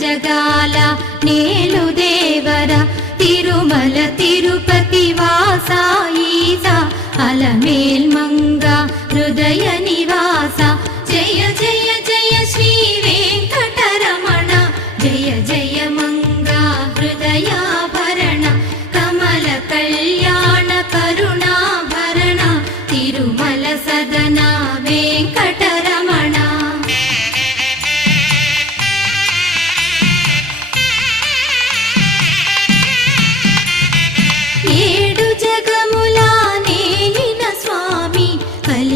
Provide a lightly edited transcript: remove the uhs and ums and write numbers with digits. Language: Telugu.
జగాల నేలు దేవర తిరుమల తిరుపతి వాసా ఈసా అలమేల్ మంగ హృదయ నివాస జయ జయ జయ శ్రీ వెంకటరమణ జయ జయ మంగ హృదయాభరణ కమల కళ్యాణ కరుణాభరణ తిరుమల సదనా